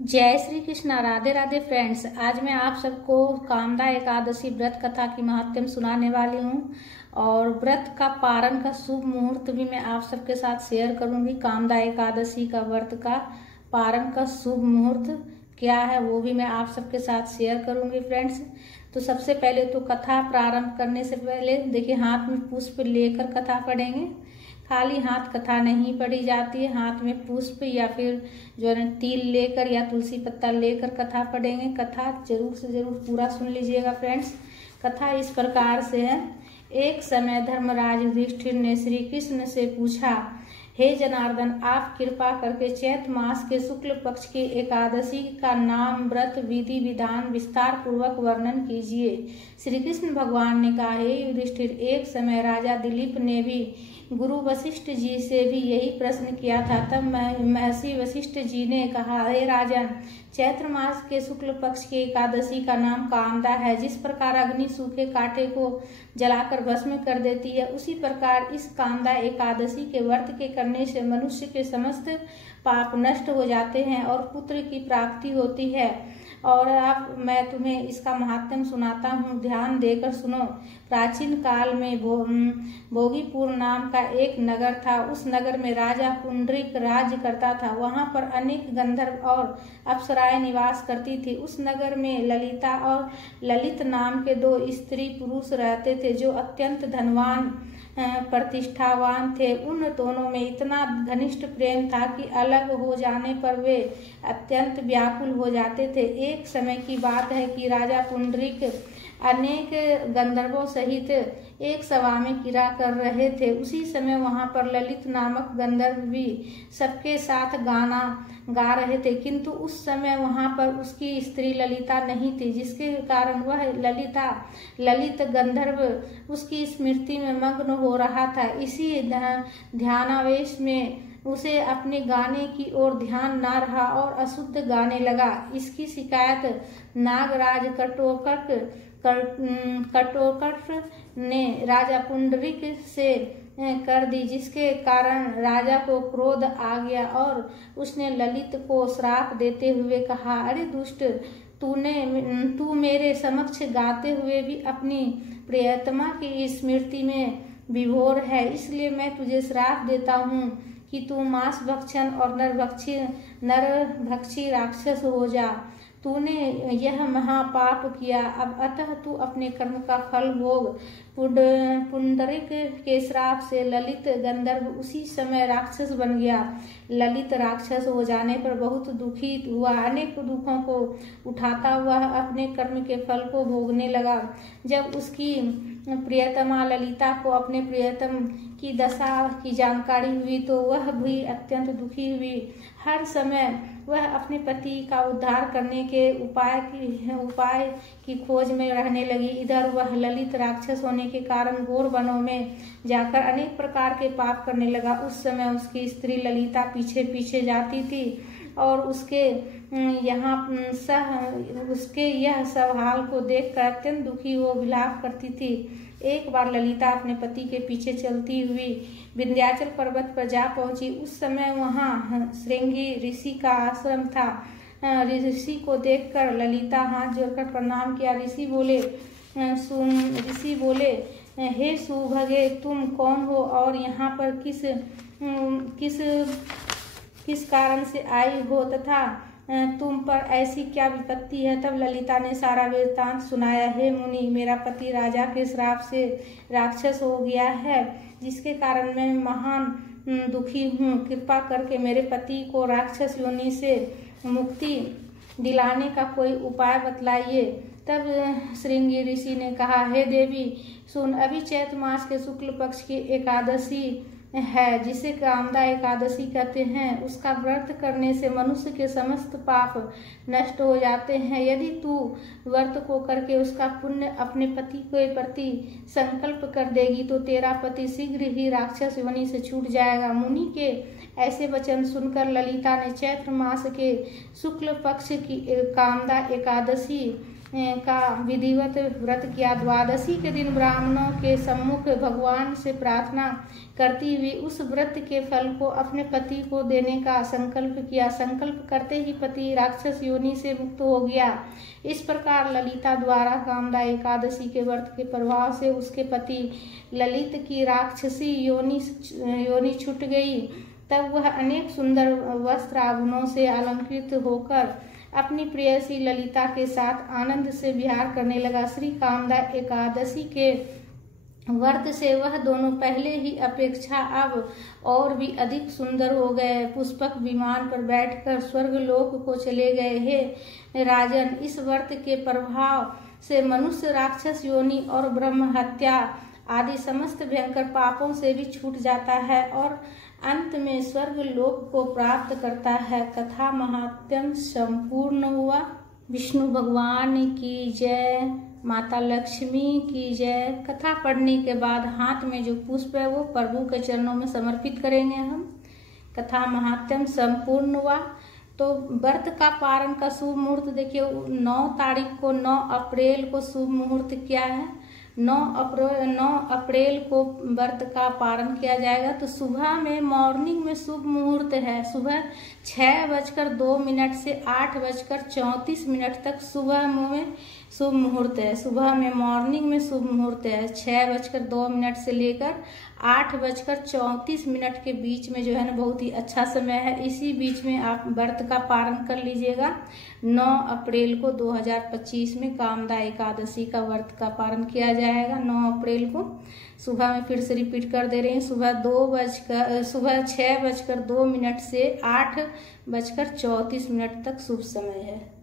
जय श्री कृष्णा। राधे राधे फ्रेंड्स। आज मैं आप सबको कामदा एकादशी व्रत कथा की महात्म्य सुनाने वाली हूँ और व्रत का पारण का शुभ मुहूर्त भी मैं आप सबके साथ शेयर करूंगी। कामदा एकादशी का व्रत का पारण का शुभ मुहूर्त क्या है वो भी मैं आप सबके साथ शेयर करूंगी फ्रेंड्स। तो सबसे पहले तो कथा प्रारंभ करने से पहले देखिए, हाथ में पुष्प लेकर कथा पढ़ेंगे। खाली हाथ कथा नहीं पढ़ी जाती है, हाथ में पुष्प या फिर जो है तिल लेकर या तुलसी पत्ता लेकर कथा पढ़ेंगे। कथा जरूर से जरूर पूरा सुन लीजिएगा फ्रेंड्स। कथा इस प्रकार से है। एक समय धर्मराज युधिष्ठिर ने श्री कृष्ण से पूछा, हे जनार्दन, आप कृपा करके चैत्र मास के शुक्ल पक्ष की एकादशी का नाम, व्रत, विधि विधान विस्तार पूर्वक वर्णन कीजिए। श्री कृष्ण भगवान ने कहा, हे युधिष्ठिर, एक समय राजा दिलीप ने भी गुरु वशिष्ठ जी से भी यही प्रश्न किया था। तब महर्षि वशिष्ठ जी ने कहा, हे राजन, चैत्र मास के शुक्ल पक्ष की एकादशी का नाम कामदा है। जिस प्रकार अग्नि सूखे कांटे को जलाकर भस्म कर देती है, उसी प्रकार इस कामदा एकादशी के व्रत के करने से मनुष्य के समस्त पाप नष्ट हो जाते हैं और पुत्र की प्राप्ति होती है। और अब मैं तुम्हें इसका महात्म्य सुनाता हूँ, ध्यान देकर सुनो। प्राचीन काल में भोगीपुर नाम का एक नगर था। उस नगर में राजा पुंडरीक राज्य करता था। वहां पर अनेक गंधर्व और अप्सराएं निवास करती थी। उस नगर में ललिता और ललित नाम के दो स्त्री पुरुष रहते थे, जो अत्यंत धनवान प्रतिष्ठावान थे। उन दोनों में इतना घनिष्ठ प्रेम था कि अलग हो जाने पर वे अत्यंत व्याकुल हो जाते थे। एक समय की बात है कि राजा पुंडरीक अनेक गंधर्वों सहित एक सभा में क्रीड़ा कर रहे थे। उसी समय वहां पर ललित नामक गंधर्व भी सबके साथ गाना गा रहे थे, किंतु उस समय वहां पर उसकी स्त्री ललिता नहीं थी, जिसके कारण वह ललित गंधर्व उसकी स्मृति में मग्न हो रहा था। इसी ध्यानावेश में उसे अपने गाने की ओर ध्यान ना रहा और अशुद्ध गाने लगा। इसकी शिकायत नागराज कटोकट ने राजा पुंडरीक से कर दी, जिसके कारण राजा को क्रोध आ गया और उसने ललित को श्राप देते हुए कहा, अरे दुष्ट, तू मेरे समक्ष गाते हुए भी अपनी प्रियतमा की स्मृति में विभोर है, इसलिए मैं तुझे श्राप देता हूँ कि तू मांस भक्षण और नरभक्षी राक्षस हो जा। तूने यह महापाप किया, अब अतः तू अपने कर्म का फल भोग। पुंडरीक के श्राप से ललित गंधर्व उसी समय राक्षस बन गया। ललित राक्षस हो जाने पर बहुत दुखी हुआ। अनेक दुखों को उठाता हुआ अपने कर्म के फल को भोगने लगा। जब उसकी प्रियतमा ललिता को अपने प्रियतम की दशा की जानकारी हुई तो वह भी अत्यंत दुखी हुई। हर समय वह अपने पति का उद्धार करने के उपाय की खोज में रहने लगी। इधर वह ललित राक्षस होने के कारण घोर वनों में जाकर अनेक प्रकार के पाप करने लगा। उस समय उसकी स्त्री ललिता पीछे पीछे जाती थी और उसके यह सब हाल को देखकर अत्यंत दुखी हो विलाप करती थी। एक बार ललिता अपने पति के पीछे चलती हुई विंध्याचल पर्वत पर जा पहुंची। उस समय वहां श्रृंगी ऋषि का आश्रम था। ऋषि को देखकर ललिता हाथ जोड़कर प्रणाम किया। ऋषि बोले, हे सुभगे, तुम कौन हो और यहाँ पर किस कारण से आई हो तथा तुम पर ऐसी क्या विपत्ति है। तब ललिता ने सारा वृत्तांत सुनाया। हे मुनि, मेरा पति राजा के श्राप से राक्षस हो गया है, जिसके कारण मैं महान दुखी हूँ। कृपा करके मेरे पति को राक्षस योनि से मुक्ति दिलाने का कोई उपाय बतलाइए। तब श्रृंगी ऋषि ने कहा, हे देवी सुन, अभी चैत्र मास के शुक्ल पक्ष की एकादशी है, जिसे कामदा एकादशी कहते हैं। उसका व्रत करने से मनुष्य के समस्त पाप नष्ट हो जाते हैं। यदि तू व्रत को करके उसका पुण्य अपने पति के प्रति संकल्प कर देगी तो तेरा पति शीघ्र ही राक्षस योनि से छूट जाएगा। मुनि के ऐसे वचन सुनकर ललिता ने चैत्र मास के शुक्ल पक्ष की कामदा एकादशी का विधिवत व्रत किया। द्वादशी के दिन ब्राह्मणों के सम्मुख भगवान से प्रार्थना करती हुई उस व्रत के फल को अपने पति को देने का संकल्प किया। संकल्प करते ही पति राक्षस योनि से मुक्त हो गया। इस प्रकार ललिता द्वारा कामदा एकादशी के व्रत के प्रभाव से उसके पति ललित की राक्षसी योनि छूट गई। तब वह अनेक सुंदर वस्त्र आभूषणों से अलंकृत होकर अपनी प्रेयसी ललिता के साथ आनंद से विहार करने लगा। श्री कामदा एकादशी के व्रत से वह दोनों पहले ही अपेक्षा अब और भी अधिक सुंदर हो गए। पुष्पक विमान पर बैठकर स्वर्गलोक को चले गए। हे राजन, इस व्रत के प्रभाव से मनुष्य राक्षस योनि और ब्रह्म हत्या आदि समस्त भयंकर पापों से भी छूट जाता है और अंत में स्वर्ग लोक को प्राप्त करता है। कथा महात्म्य संपूर्ण हुआ। विष्णु भगवान की जय, माता लक्ष्मी की जय। कथा पढ़ने के बाद हाथ में जो पुष्प है वो प्रभु के चरणों में समर्पित करेंगे हम। कथा महात्म्य संपूर्ण हुआ। तो व्रत का पारण का शुभ मुहूर्त देखिए, 9 तारीख को 9 अप्रैल को शुभ मुहूर्त क्या है। 9 अप्रैल को व्रत का पारण किया जाएगा। तो सुबह में मॉर्निंग में शुभ मुहूर्त है। सुबह 6:02 से 8:34 तक सुबह में शुभ मुहूर्त है। सुबह में मॉर्निंग में शुभ मुहूर्त है 6:02 से लेकर 8:34 के बीच में जो है ना बहुत ही अच्छा समय है। इसी बीच में आप व्रत का पारण कर लीजिएगा। 9 अप्रैल को 2025 में कामदा एकादशी का व्रत का पारण किया जाएगा। 9 अप्रैल को सुबह में फिर से रिपीट कर दे रहे हैं। सुबह 6:02 से 8:34 तक शुभ समय है।